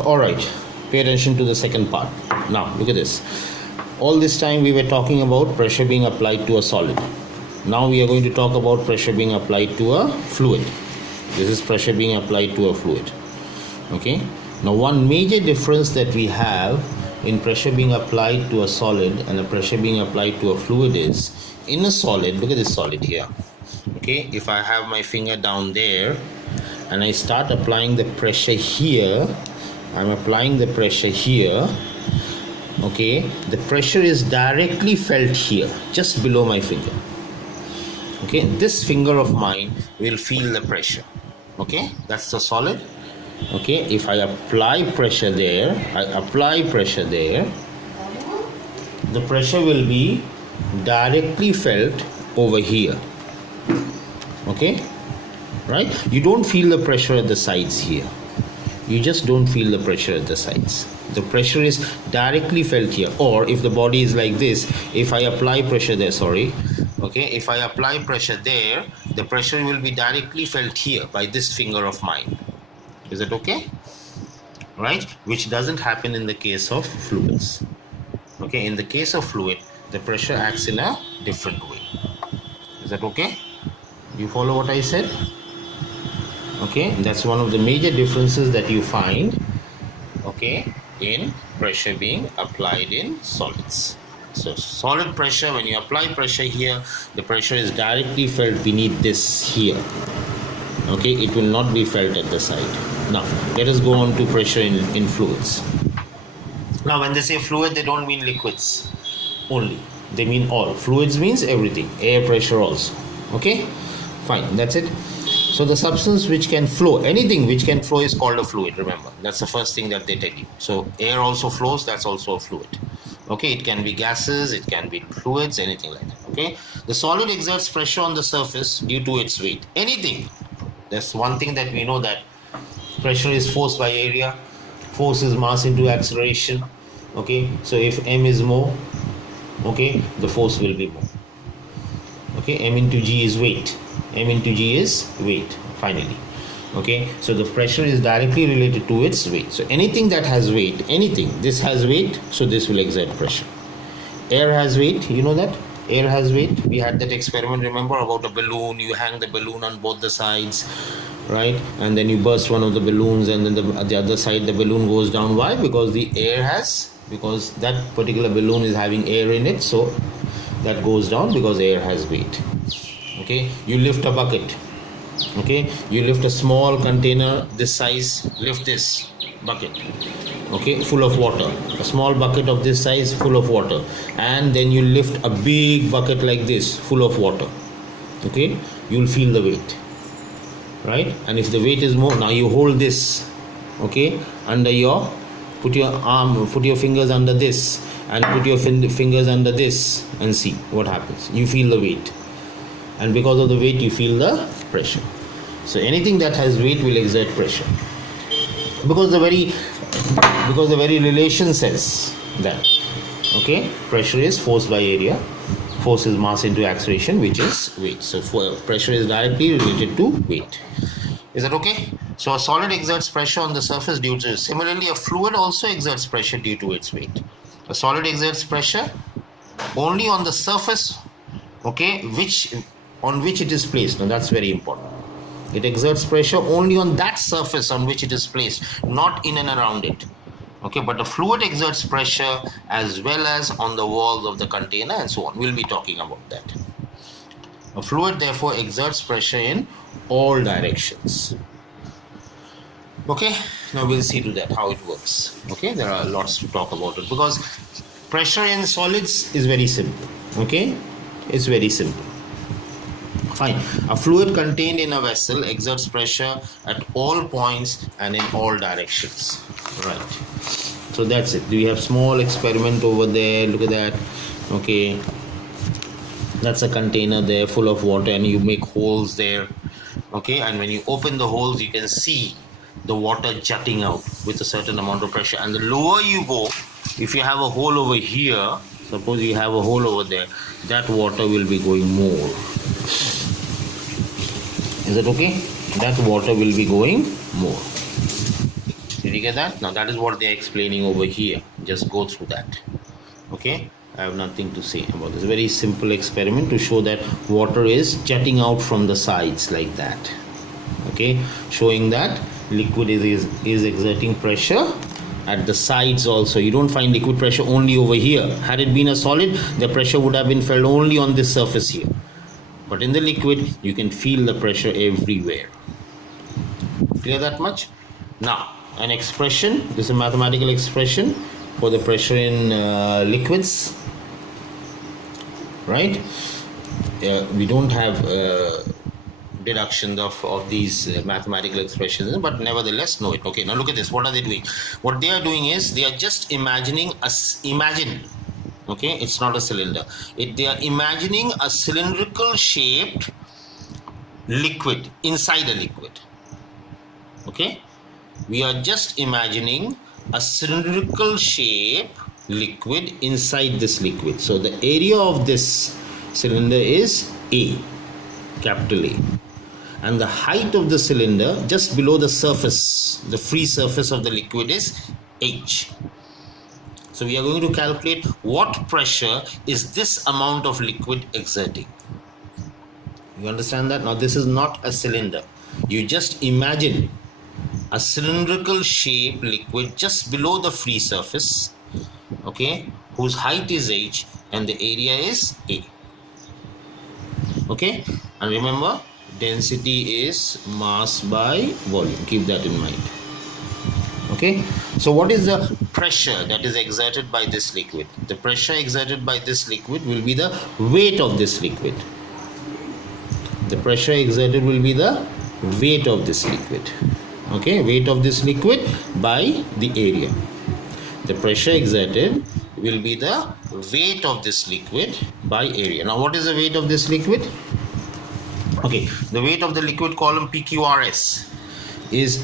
All right, pay attention to the second part. Now look at this. All this time we were talking about pressure being applied to a solid. Now we are going to talk about pressure being applied to a fluid. This is pressure being applied to a fluid. Okay, now one major difference that we have in pressure being applied to a solid and a pressure being applied to a fluid is, in a solid, look at this solid here. Okay, if I have my finger down there and I start applying the pressure here, I'm applying the pressure here. Okay, the pressure is directly felt here, just below my finger. Okay, this finger of mine will feel the pressure. Okay, that's the solid. Okay, if I apply pressure there, the pressure will be directly felt over here. Okay, right? You don't feel the pressure at the sides here. You just don't feel the pressure at the sides. The pressure is directly felt here. Or if the body is like this, if I apply pressure there, if I apply pressure there, the pressure will be directly felt here by this finger of mine. Is that okay? Right? Which doesn't happen in the case of fluids. Okay, in the case of fluid, the pressure acts in a different way. Is that okay? You follow what I said? Okay, that's one of the major differences that you find, okay, in pressure being applied in solids. So solid pressure, when you apply pressure here, the pressure is directly felt beneath this here. Okay, it will not be felt at the side. Now let us go on to pressure in fluids. Now when they say fluid, they don't mean liquids only, they mean all. Fluids means everything, air, pressure also. Okay, fine, that's it. So the substance which can flow, anything which can flow is called a fluid, remember. That's the first thing that they tell you. So air also flows, that's also a fluid. Okay, it can be gases, it can be fluids, anything like that. Okay, the solid exerts pressure on the surface due to its weight. Anything. That's one thing that we know, that pressure is force by area. Force is mass into acceleration. Okay, so if m is more, okay, the force will be more. Okay, m into g is weight. M into g is weight, finally. Okay, so the pressure is directly related to its weight. So anything that has weight, this has weight, so this will exert pressure. Air has weight, you know that? Air has weight. We had that experiment, remember, about a balloon. You hang the balloon on both the sides, right? And then you burst one of the balloons, and then the other side the balloon goes down. Why? Because because that particular balloon is having air in it, so that goes down because air has weight. Okay, you lift a bucket. Okay, you lift a small container this size, lift this bucket, okay, full of water, a small bucket of this size full of water, and then you lift a big bucket like this full of water. Okay, you'll feel the weight, right? And if the weight is more, now you hold this, okay, under your, put your fingers under this and put your fingers under this and see what happens. You feel the weight, and because of the weight you feel the pressure. So anything that has weight will exert pressure, because the very relation says that, okay, pressure is force by area, force is mass into acceleration, which is weight. So pressure is directly related to weight. Is that okay? So a solid exerts pressure on the surface due to, similarly a fluid also exerts pressure due to its weight. A solid exerts pressure only on the surface, okay, on which it is placed. Now that's very important. It exerts pressure only on that surface on which it is placed, not in and around it. Okay, but the fluid exerts pressure as well as on the walls of the container and so on. We'll be talking about that. A fluid therefore exerts pressure in all directions. Okay, now we'll see to that how it works. Okay, there are lots to talk about it, because pressure in solids is very simple. Okay, it's very simple. Fine. A fluid contained in a vessel exerts pressure at all points and in all directions. Right. So that's it. We have small experiment over there. Look at that. Okay. That's a container there full of water, and you make holes there. Okay. And when you open the holes, you can see the water jutting out with a certain amount of pressure. And the lower you go, if you have a hole over here, suppose you have a hole over there, that water will be going more. Is that okay? That water will be going more. Did you get that? Now that is what they are explaining over here. Just go through that. Okay, I have nothing to say about this. Very simple experiment to show that water is jutting out from the sides like that. Okay, showing that liquid is exerting pressure at the sides also. You don't find liquid pressure only over here. Had it been a solid, the pressure would have been felt only on this surface here. But in the liquid, you can feel the pressure everywhere. Clear that much? Now, an expression, this is a mathematical expression for the pressure in liquids, right? We don't have deduction of these mathematical expressions, but nevertheless know it. Okay, now look at this. What are they doing? What they are doing is they are just imagining okay, it's not a cylinder. They are imagining a cylindrical shaped liquid inside a liquid. Okay, we are just imagining a cylindrical shape liquid inside this liquid. So the area of this cylinder is A, capital A, and the height of the cylinder just below the surface, the free surface of the liquid, is H. So we are going to calculate what pressure is this amount of liquid exerting. You understand that? Now this is not a cylinder. You just imagine a cylindrical shaped liquid just below the free surface, okay, whose height is H and the area is A. Okay, and remember, density is mass by volume. Keep that in mind. Okay, so what is the pressure that is exerted by this liquid? The pressure exerted by this liquid will be the weight of this liquid. The pressure exerted will be the weight of this liquid. Okay, weight of this liquid by the area. The pressure exerted will be the weight of this liquid by area. Now what is the weight of this liquid? Okay, the weight of the liquid column PQRS is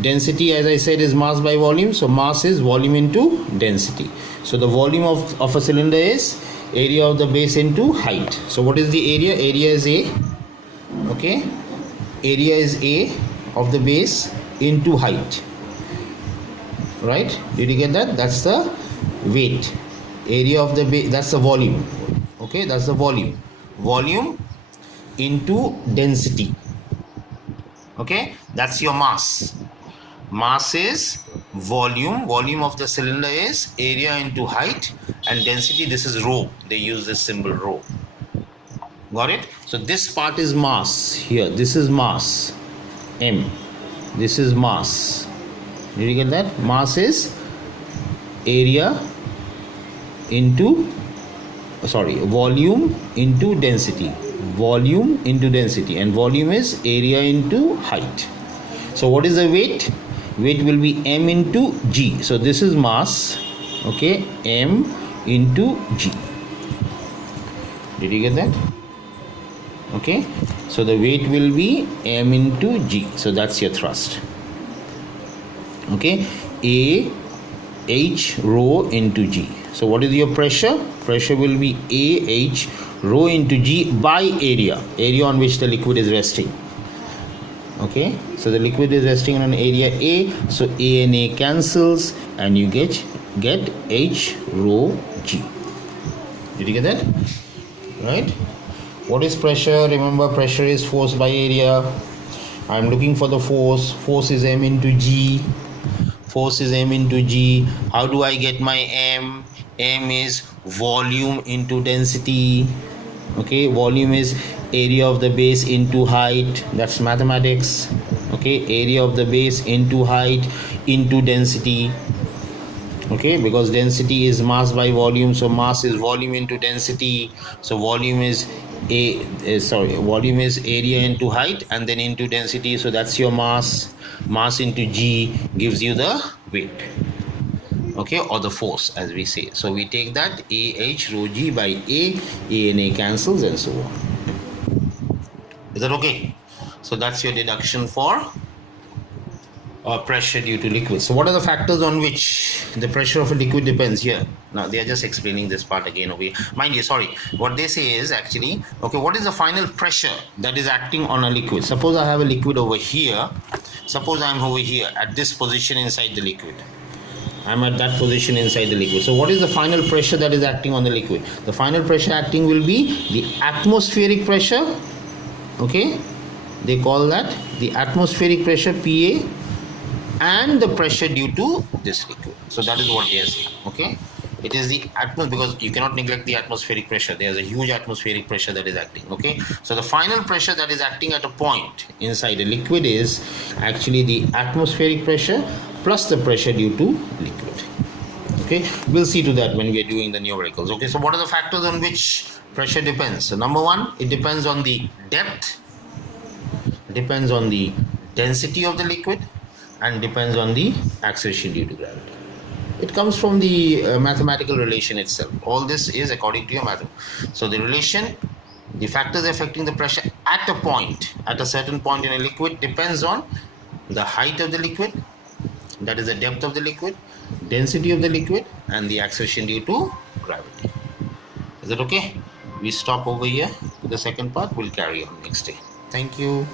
density, as I said, is mass by volume. So mass is volume into density. So the volume of a cylinder is area of the base into height. So what is the area? Area is A. Okay, area is A of the base into height, right? Did you get that? That's the weight. Area of the base, that's the volume. Okay, that's the volume. Volume into density. Okay, that's your mass. Mass is volume. Volume of the cylinder is area into height, and density, this is rho. They use this symbol rho. Got it? So this part is mass here. This is mass, M. This is mass. Did you get that? Mass is area into, volume into density. Volume into density, and volume is area into height. So what is the weight? Weight will be M into G. So this is mass. Okay, M into G. Did you get that? Okay, so the weight will be M into G. So that's your thrust. Okay, A H rho into G. So what is your pressure? Pressure will be A H rho into G by area. Area on which the liquid is resting. Okay, so the liquid is resting on area A. So A and A cancels, and you get H rho G. Did you get that? Right? What is pressure? Remember, pressure is force by area. I am looking for the force. Force is M into G. Force is M into G. How do I get my M? M is volume into density. Okay, volume is area of the base into height. That's mathematics. Okay, area of the base into height into density. Okay, because density is mass by volume, so mass is volume into density. So volume is volume is area into height and then into density. So that's your mass. Mass into G gives you the weight. Okay, or the force, as we say. So we take that AH rho G by A and A cancels, and so on. Is that okay? So that's your deduction for pressure due to liquid. So what are the factors on which the pressure of a liquid depends here? Now they are just explaining this part again over here. Mind you, sorry, what they say is actually, okay, what is the final pressure that is acting on a liquid? Suppose I have a liquid over here, Suppose I'm over here at this position inside the liquid. I'm at that position inside the liquid. So what is the final pressure that is acting on the liquid? The final pressure acting will be the atmospheric pressure. Okay, they call that the atmospheric pressure, PA, and the pressure due to this liquid. So that is what they are saying. Okay, it is the atmosphere, because you cannot neglect the atmospheric pressure. There is a huge atmospheric pressure that is acting. Okay, so the final pressure that is acting at a point inside a liquid is actually the atmospheric pressure plus the pressure due to liquid. Okay, we'll see to that when we are doing the numericals. Okay, so what are the factors on which pressure depends? So number one, it depends on the depth, depends on the density of the liquid, and depends on the acceleration due to gravity. It comes from the mathematical relation itself. All this is according to your math. So the relation, the factors affecting the pressure at a point, at a certain point in a liquid, depends on the height of the liquid, that is the depth of the liquid, density of the liquid, and the acceleration due to gravity. Is that okay? We stop over here. The second part will carry on next day. Thank you.